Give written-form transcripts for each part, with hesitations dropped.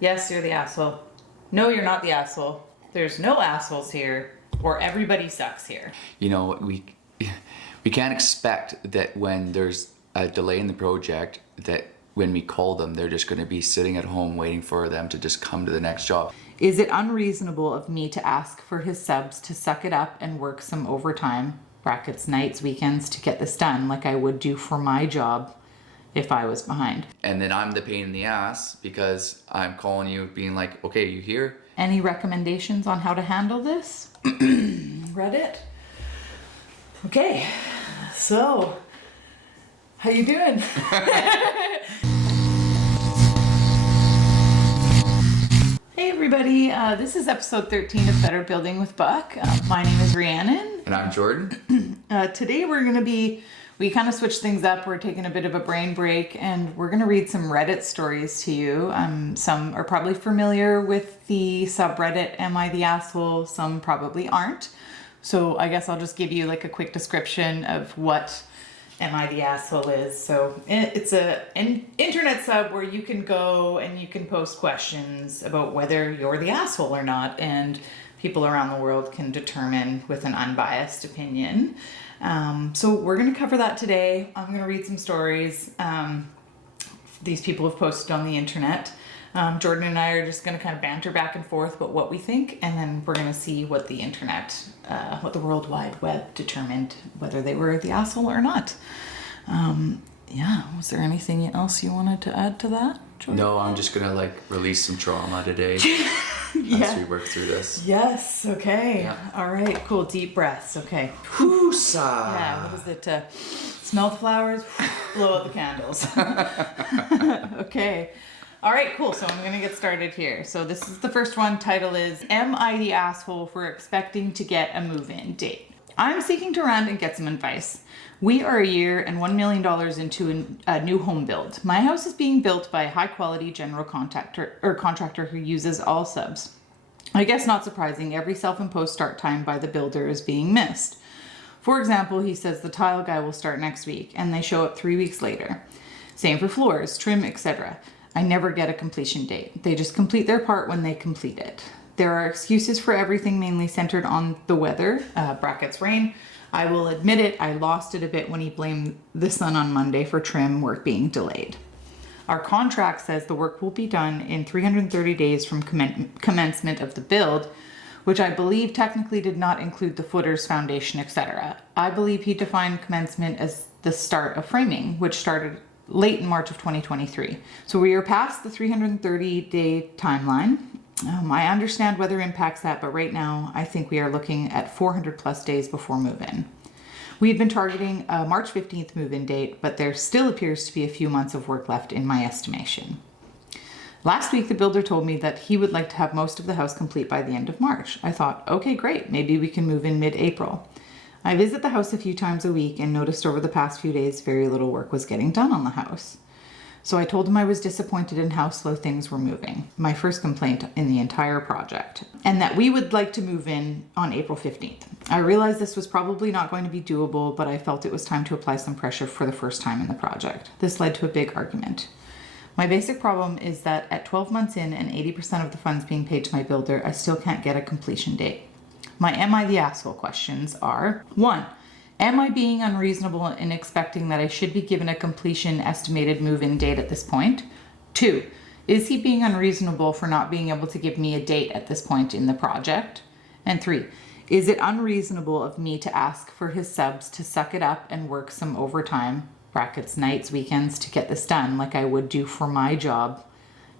Yes, you're the asshole. No, you're not the asshole. There's no assholes here, or everybody sucks here. You know, we can't expect that when there's a delay in the project that when we call them, they're just going to be sitting at home waiting for them to just come to the next job. Is it unreasonable of me to ask for his subs to suck it up and work some overtime, brackets, nights, weekends, to get this done like I would do for my job if I was behind? And then I'm the pain in the ass because I'm calling you being like, okay, you here? Any recommendations on how to handle this? Reddit? Okay, so how you doing? Hey everybody, this is episode 13 of Better Building with Buck. My name is Rhiannon. And I'm Jordan. Today we kind of switched things up. We're taking a bit of a brain break and we're going to read some Reddit stories to you. Some are probably familiar with the subreddit Am I the Asshole? Some probably aren't. So I guess I'll just give you like a quick description of what Am I the Asshole is. So it's an internet sub where you can go and you can post questions about whether you're the asshole or not, and people around the world can determine with an unbiased opinion. So we're going to cover that today. I'm going to read some stories these people have posted on the internet. Jordan and I are just going to kind of banter back and forth about what we think, and then we're going to see what the internet, what the World Wide Web determined, whether they were the asshole or not. Yeah, was there anything else you wanted to add to that, Jordan? No, I'm just going to release some trauma today as we work through this. Yes, okay. Yeah. All right, cool. Deep breaths, okay. Whoosa! Yeah, what is it? Smell the flowers, blow out the candles. Okay. All right, cool. So I'm going to get started here. So this is the first one. Title is, Am I the Asshole for Expecting to Get a Move-In Date? I'm seeking to rent and get some advice. We are a year and $1 million into a new home build. My house is being built by a high-quality general contractor who uses all subs. I guess not surprising, every self-imposed start time by the builder is being missed. For example, he says the tile guy will start next week, and they show up 3 weeks later. Same for floors, trim, etc. I never get a completion date. They just complete their part when they complete it. There are excuses for everything, mainly centered on the weather, brackets rain. I will admit it, I lost it a bit when he blamed the sun on Monday for trim work being delayed. Our contract says the work will be done in 330 days from commencement of the build, which I believe technically did not include the footers, foundation, etc. I believe he defined commencement as the start of framing, which started late in March of 2023. So we are past the 330-day timeline. I understand weather impacts that, but right now I think we are looking at 400 plus days before move-in. We had been targeting a March 15th move-in date, but there still appears to be a few months of work left in my estimation. Last week, the builder told me that he would like to have most of the house complete by the end of March. I thought, okay, great, maybe we can move in mid-April. I visit the house a few times a week and noticed over the past few days very little work was getting done on the house. So I told him I was disappointed in how slow things were moving, my first complaint in the entire project, and that we would like to move in on April 15th. I realized this was probably not going to be doable, but I felt it was time to apply some pressure for the first time in the project. This led to a big argument. My basic problem is that at 12 months in and 80% of the funds being paid to my builder, I still can't get a completion date. My Am I the Asshole questions are: 1. Am I being unreasonable in expecting that I should be given a completion estimated move-in date at this point? 2. Is he being unreasonable for not being able to give me a date at this point in the project? And 3. Is it unreasonable of me to ask for his subs to suck it up and work some overtime, brackets, nights, weekends, to get this done like I would do for my job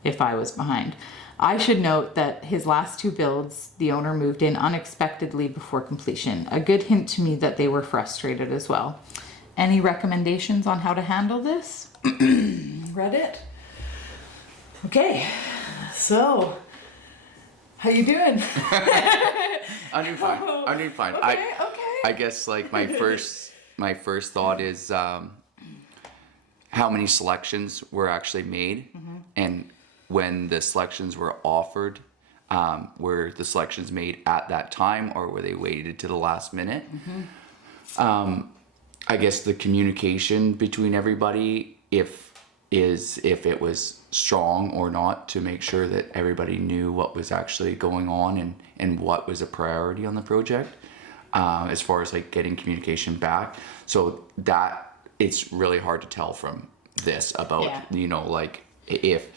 if I was behind? I should note that his last two builds, the owner moved in unexpectedly before completion. A good hint to me that they were frustrated as well. Any recommendations on how to handle this? Reddit? Okay, so how you doing? I'm doing fine. I'm doing fine. Okay. I guess my first thought is how many selections were actually made, and when the selections were offered, were the selections made at that time, or were they waited to the last minute? I guess the communication between everybody, if is if it was strong or not, to make sure that everybody knew what was actually going on and what was a priority on the project, as far as like getting communication back. So that it's really hard to tell from this about, you know, like if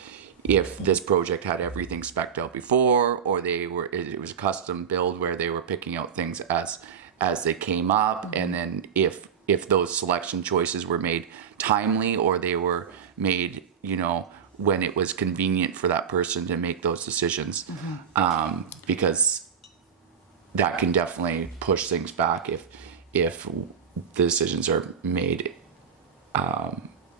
this project had everything spec'd out before, or it was a custom build where they were picking out things as they came up, and then if those selection choices were made timely, or they were made, you know, when it was convenient for that person to make those decisions, because that can definitely push things back if the decisions are made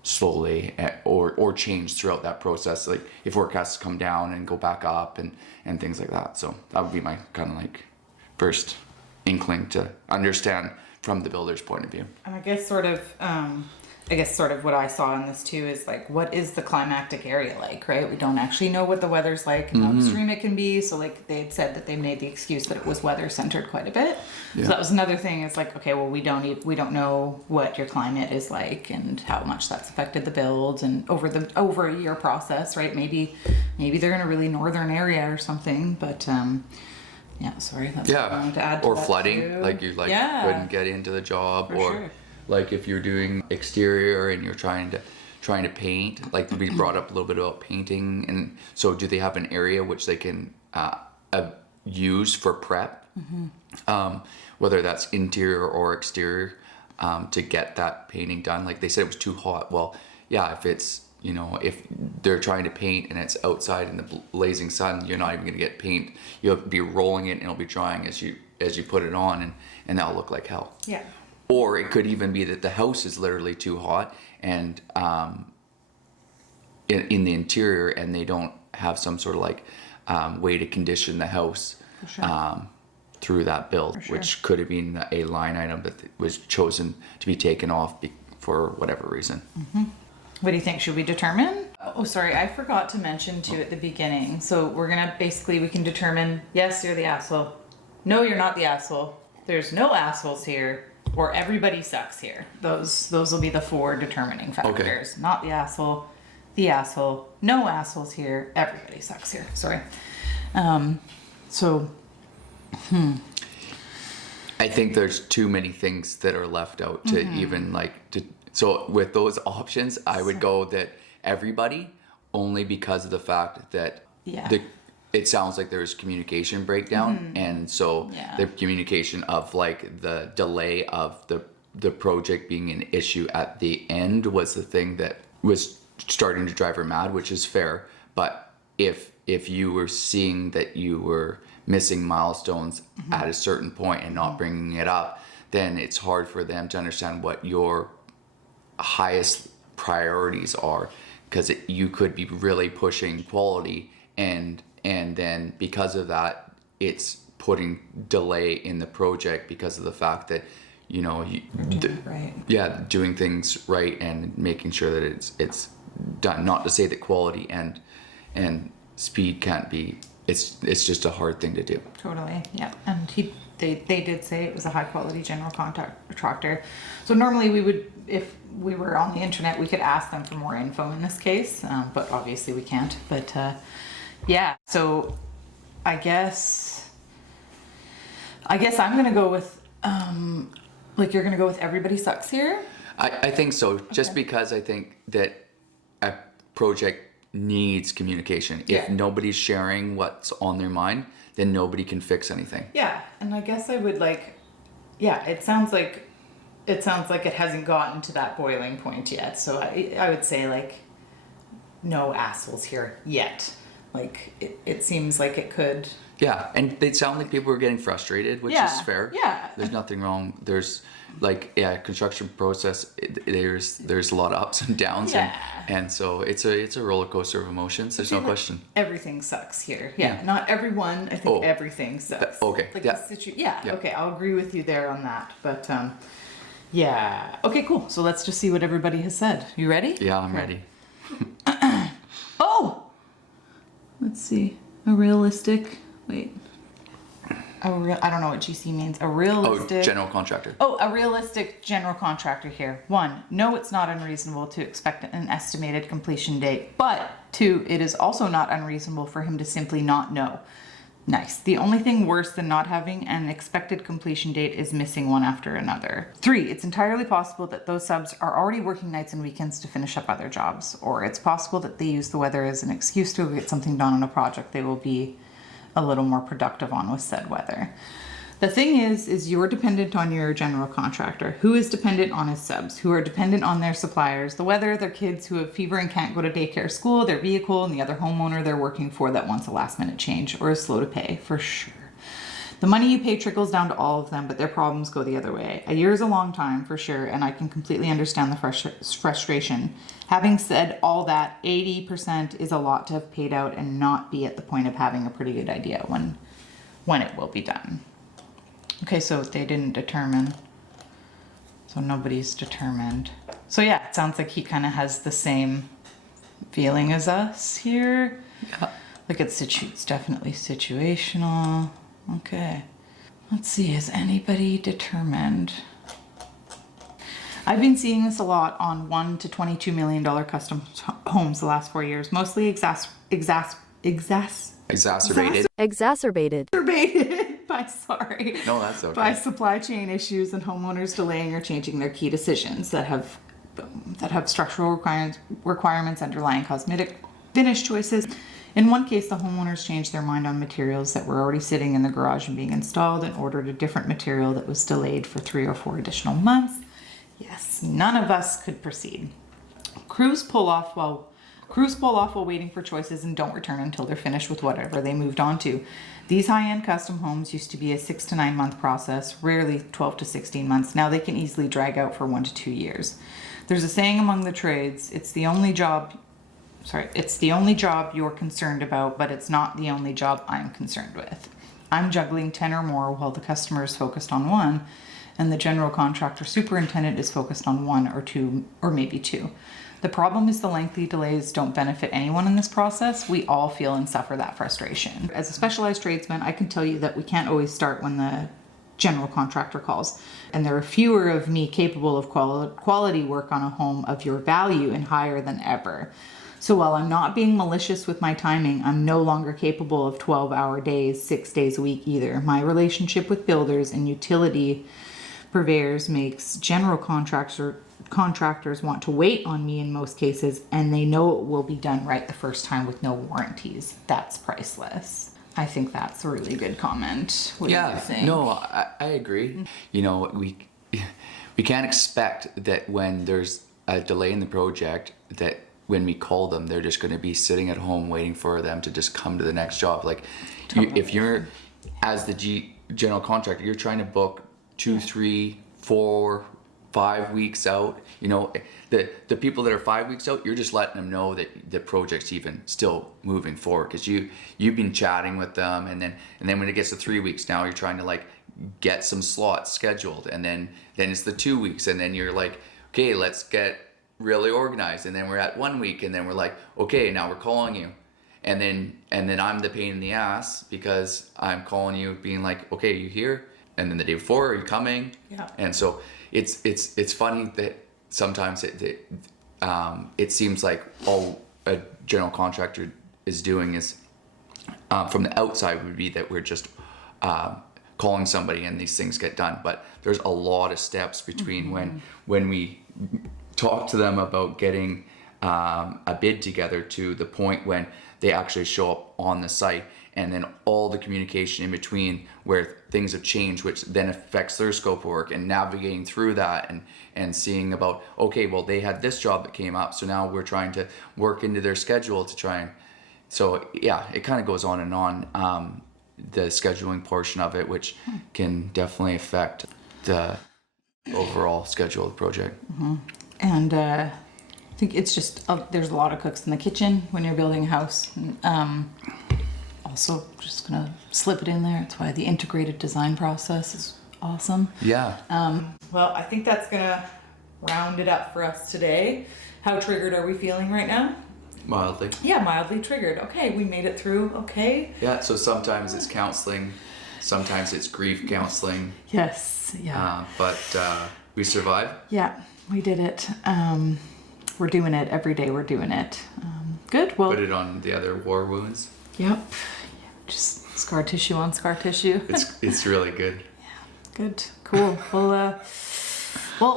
slowly or changed throughout that process, like if work has to come down and go back up and things like that. So that would be my kind of like first inkling to understand from the builder's point of view. And I guess sort of what I saw in this too is like, what is the climactic area like, right? We don't actually know what the weather's like and how extreme it can be. So like they had said that they made the excuse that it was weather centered quite a bit. Yeah. So that was another thing. It's like, okay, well, we don't know what your climate is like and how much that's affected the build and over a year process, right? Maybe they're in a really northern area or something, but yeah, sorry. That's what I wanted to add to or that flooding, too. like you couldn't get into the job, For or sure. like if you're doing exterior and you're trying to paint, like we brought up a little bit about painting, and so do they have an area which they can use for prep, whether that's interior or exterior, to get that painting done? Like they said it was too hot. Well, yeah, if it's, you know, if they're trying to paint and it's outside in the blazing sun, you're not even going to get paint. You'll be rolling it and it'll be drying as you put it on, and that'll look like hell. Yeah. Or it could even be that the house is literally too hot and in the interior, and they don't have some sort of like way to condition the house through that build, which could have been a line item that was chosen to be taken off for whatever reason. What do you think? Should we determine? Oh, sorry, I forgot to mention too at the beginning. So we can determine, yes, you're the asshole. No, you're not the asshole. There's no assholes here. Or everybody sucks here. Those will be the 4 determining factors. Okay. Not the asshole, no assholes here, everybody sucks here. Sorry. I think there's too many things that are left out to even so with those options, I would go that everybody, only because of the fact that it sounds like there's communication breakdown, and so the communication of like the delay of the project being an issue at the end was the thing that was starting to drive her mad, which is fair. But if you were seeing that you were missing milestones at a certain point and not bringing it up, then it's hard for them to understand what your highest priorities are, because you could be really pushing quality, and then because of that, it's putting delay in the project because of the fact that, you know, doing things right and making sure that it's done. Not to say that quality and speed can't be. It's just a hard thing to do. Totally, yeah. And they did say it was a high quality general contractor. So normally we would, if we were on the internet, we could ask them for more info in this case, but obviously we can't. But yeah, so I guess I'm gonna go with like you're gonna go with everybody sucks here. I think so, just because I think that a project needs communication. If nobody's sharing what's on their mind, then nobody can fix anything. Yeah, and I guess I would it sounds like it hasn't gotten to that boiling point yet. So I would say like no assholes here yet. Like it seems like it could. Yeah, and they sound like people were getting frustrated, which is fair. Yeah. There's nothing wrong. There's construction process. There's a lot of ups and downs, and so it's a roller coaster of emotions. There's no question. Everything sucks here. Yeah, not everyone. I think everything sucks. Okay. Like okay, I'll agree with you there on that. But yeah. Okay, cool. So let's just see what everybody has said. You ready? Yeah, I'm ready. Oh. Let's see. A realistic. Wait. I don't know what GC means. A Oh, realistic. general contractor. Oh, a realistic general contractor here. 1, no, it's not unreasonable to expect an estimated completion date. But 2, it is also not unreasonable for him to simply not know. Nice. The only thing worse than not having an expected completion date is missing one after another. 3, it's entirely possible that those subs are already working nights and weekends to finish up other jobs. Or it's possible that they use the weather as an excuse to get something done on a project they will be a little more productive on with said weather. The thing is you're dependent on your general contractor, who is dependent on his subs, who are dependent on their suppliers, the weather, their kids who have fever and can't go to daycare school, their vehicle, and the other homeowner they're working for that wants a last minute change or is slow to pay, for sure. The money you pay trickles down to all of them, but their problems go the other way. A year is a long time, for sure, and I can completely understand the frustration. Having said all that, 80% is a lot to have paid out and not be at the point of having a pretty good idea when it will be done. Okay, so they didn't determine. So nobody's determined. So yeah, it sounds like he kind of has the same feeling as us here. Yeah. Like it's definitely situational. Okay. Let's see, is anybody determined? I've been seeing this a lot on $1 to $22 million custom homes the last 4 years, mostly Exacerbated. Exacerbated. by No, that's okay. by supply chain issues and homeowners delaying or changing their key decisions that have structural requirements underlying cosmetic finish choices. In one case, the homeowners changed their mind on materials that were already sitting in the garage and being installed and ordered a different material that was delayed for 3 or 4 additional months. Yes, none of us could proceed. Crews pull off while waiting for choices and don't return until they're finished with whatever they moved on to. These high-end custom homes used to be a 6 to 9 month process, rarely 12 to 16 months. Now they can easily drag out for 1 to 2 years. There's a saying among the trades, it's the only job you're concerned about, but it's not the only job I'm concerned with. I'm juggling 10 or more while the customer is focused on 1, and the general contractor superintendent is focused on 1 or 2, or maybe 2. The problem is the lengthy delays don't benefit anyone in this process. We all feel and suffer that frustration. As a specialized tradesman, I can tell you that we can't always start when the general contractor calls. And there are fewer of me capable of quality work on a home of your value and higher than ever. So while I'm not being malicious with my timing, I'm no longer capable of 12-hour days, 6 days a week either. My relationship with builders and utility purveyors makes general contractors want to wait on me in most cases, and they know it will be done right the first time with no warranties. That's priceless. I think that's a really good comment. What do you think? No, I agree. You know, we can't expect that when there's a delay in the project that when we call them, they're just going to be sitting at home waiting for them to just come to the next job. Like, if you're, as the general contractor, you're trying to book 2, 3, 4, 5 weeks out. You know, the people that are 5 weeks out, you're just letting them know that the project's even still moving forward because you've been chatting with them, and then when it gets to 3 weeks, now you're trying to like get some slots scheduled, and then it's the 2 weeks, and then you're like, okay, let's get really organized, and then we're at 1 week, and then we're like, okay, now we're calling you, and then I'm the pain in the ass because I'm calling you being like, okay, you here? And then the day before, are you coming? Yeah. And so it's funny that sometimes it seems like all a general contractor is doing is from the outside would be that we're just calling somebody and these things get done, but there's a lot of steps between when we talk to them about getting a bid together to the point when they actually show up on the site, and then all the communication in between where things have changed, which then affects their scope of work, and navigating through that and seeing about, okay, well, they had this job that came up, so now we're trying to work into their schedule to try and, so yeah, it kind of goes on and on, the scheduling portion of it, which can definitely affect the overall schedule of the project. And I think it's just, there's a lot of cooks in the kitchen when you're building a house. Also, just gonna slip it in there. It's why the integrated design process is awesome. Yeah. Well, I think that's gonna round it up for us today. How triggered are we feeling right now? Mildly. Yeah, mildly triggered. Okay, we made it through. Okay. Yeah, so sometimes it's counseling Sometimes it's grief counseling. Yes. Yeah. But we survived. Yeah, we did it. We're doing it every day. We're doing it. Good. Well, Put it on the other war wounds. Yep. Just scar tissue on scar tissue. It's really good. Good. Cool. Well,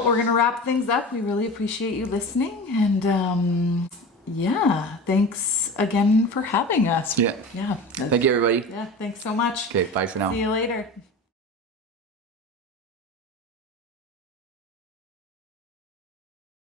we're gonna wrap things up. We really appreciate you listening, and yeah, thanks again for having us. Yeah. Yeah. Thank you, everybody. Yeah. Thanks so much. Okay, bye for now. See you later.